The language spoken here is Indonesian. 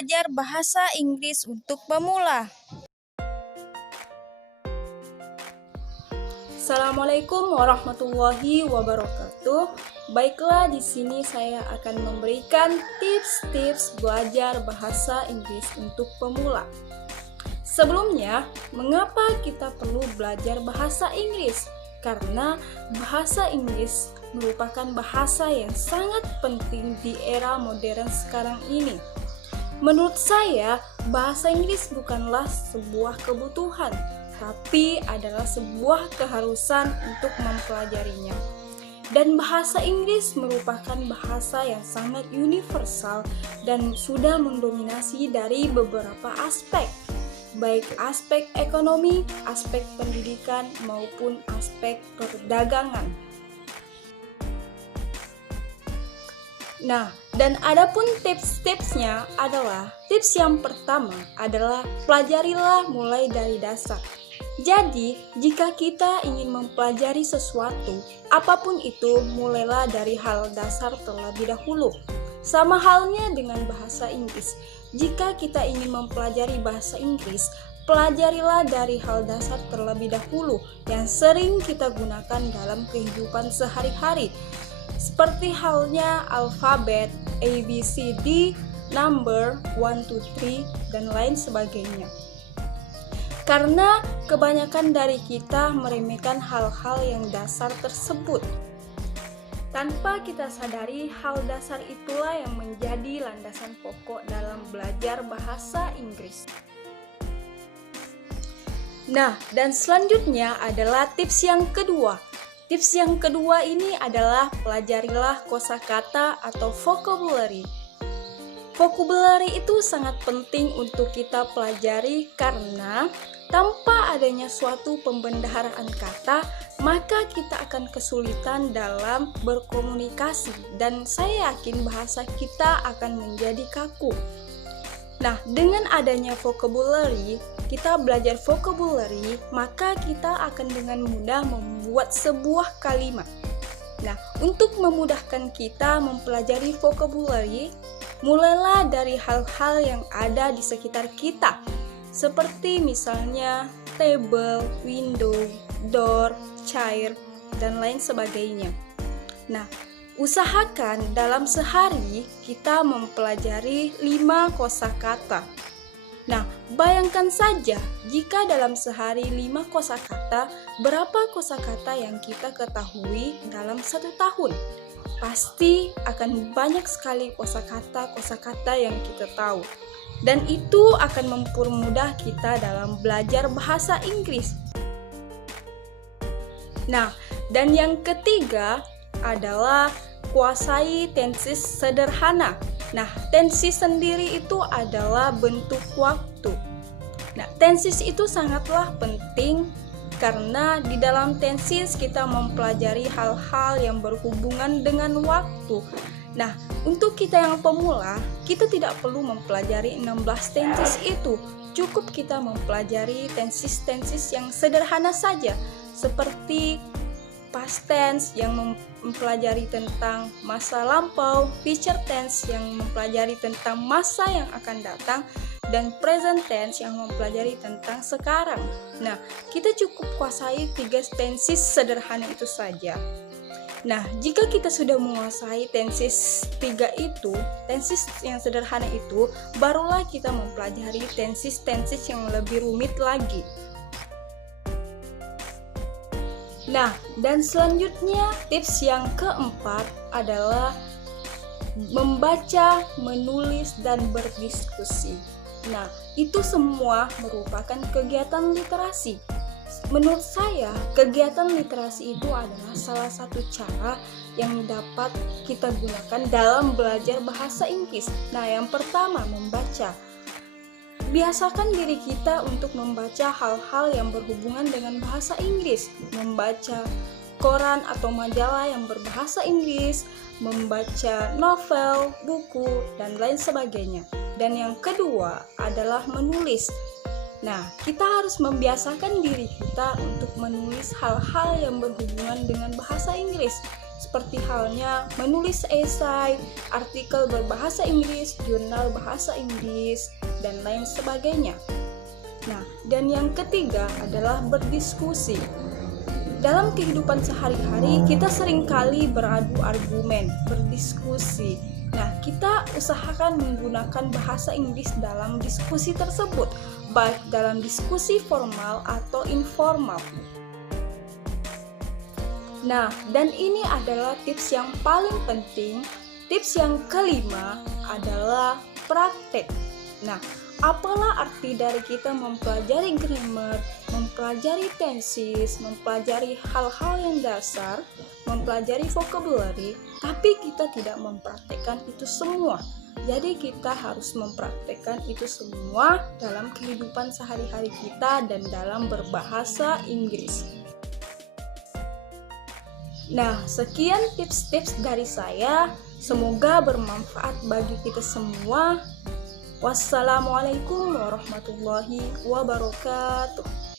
belajar bahasa Inggris untuk pemula. Assalamualaikum warahmatullahi wabarakatuh. Baiklah, di sini saya akan memberikan tips-tips belajar bahasa Inggris untuk pemula. Sebelumnya, mengapa kita perlu belajar bahasa Inggris? Karena bahasa Inggris merupakan bahasa yang sangat penting di era modern sekarang ini. Menurut saya, bahasa Inggris bukanlah sebuah kebutuhan, tapi adalah sebuah keharusan untuk mempelajarinya. Dan bahasa Inggris merupakan bahasa yang sangat universal dan sudah mendominasi dari beberapa aspek, baik aspek ekonomi, aspek pendidikan, maupun aspek perdagangan. Nah, dan adapun tips-tipsnya adalah, tips yang pertama adalah pelajarilah mulai dari dasar. Jadi, jika kita ingin mempelajari sesuatu, apapun itu, mulailah dari hal dasar terlebih dahulu. Sama halnya dengan bahasa Inggris. Jika kita ingin mempelajari bahasa Inggris, pelajarilah dari hal dasar terlebih dahulu yang sering kita gunakan dalam kehidupan sehari-hari. Seperti halnya alfabet, A, B, C, D, number, 1, 2, 3, dan lain sebagainya. Karena kebanyakan dari kita meremehkan hal-hal yang dasar tersebut. Tanpa kita sadari, hal dasar itulah yang menjadi landasan pokok dalam belajar bahasa Inggris. Nah, dan selanjutnya adalah tips yang kedua. Tips yang kedua ini adalah pelajarilah kosakata atau vocabulary. Vocabulary itu sangat penting untuk kita pelajari karena tanpa adanya suatu pembendaharaan kata, maka kita akan kesulitan dalam berkomunikasi dan saya yakin bahasa kita akan menjadi kaku. Nah, dengan adanya vocabulary, kita belajar vocabulary, maka kita akan dengan mudah membuat sebuah kalimat. Nah, untuk memudahkan kita mempelajari vocabulary, mulailah dari hal-hal yang ada di sekitar kita, seperti misalnya table, window, door, chair, dan lain sebagainya. Nah, usahakan dalam sehari kita mempelajari 5 kosakata. Nah, bayangkan saja jika dalam sehari 5 kosakata, berapa kosakata yang kita ketahui dalam 1 tahun? Pasti akan banyak sekali kosakata yang kita tahu. Dan itu akan mempermudah kita dalam belajar bahasa Inggris. Nah, dan yang ketiga adalah kuasai tenses sederhana. Nah, tenses sendiri itu adalah bentuk waktu. Nah, tenses itu sangatlah penting karena di dalam tenses kita mempelajari hal-hal yang berhubungan dengan waktu. Nah, untuk kita yang pemula, kita tidak perlu mempelajari 16 tenses itu. Cukup kita mempelajari tenses-tenses yang sederhana saja, seperti past tense yang mempelajari tentang masa lampau, future tense yang mempelajari tentang masa yang akan datang, dan present tense yang mempelajari tentang sekarang. Nah, kita cukup kuasai 3 tenses sederhana itu saja. Nah, jika kita sudah menguasai tenses 3 itu, tenses yang sederhana itu, barulah kita mempelajari tenses-tenses yang lebih rumit lagi. Nah, dan selanjutnya tips yang keempat adalah membaca, menulis, dan berdiskusi. Nah, itu semua merupakan kegiatan literasi. Menurut saya, kegiatan literasi itu adalah salah satu cara yang dapat kita gunakan dalam belajar bahasa Inggris. Nah, yang pertama, membaca. Biasakan diri kita untuk membaca hal-hal yang berhubungan dengan bahasa Inggris, membaca koran atau majalah yang berbahasa Inggris, membaca novel, buku, dan lain sebagainya. Dan yang kedua adalah menulis. Nah, kita harus membiasakan diri kita untuk menulis hal-hal yang berhubungan dengan bahasa Inggris. seperti halnya menulis esai, artikel berbahasa Inggris, jurnal bahasa Inggris, dan lain sebagainya. Nah, dan yang ketiga adalah berdiskusi. Dalam kehidupan sehari-hari, kita seringkali beradu argumen, berdiskusi. Nah, kita usahakan menggunakan bahasa Inggris dalam diskusi tersebut, baik dalam diskusi formal atau informal. Nah, dan ini adalah tips yang paling penting. Tips yang kelima adalah praktek. Nah, apalah arti dari kita mempelajari grammar, mempelajari tenses, mempelajari hal-hal yang dasar, mempelajari vocabulary, tapi kita tidak mempraktekkan itu semua. Jadi kita harus mempraktekkan itu semua dalam kehidupan sehari-hari kita dan dalam berbahasa Inggris. Nah, sekian tips-tips dari saya. Semoga bermanfaat bagi kita semua. Wassalamualaikum warahmatullahi wabarakatuh.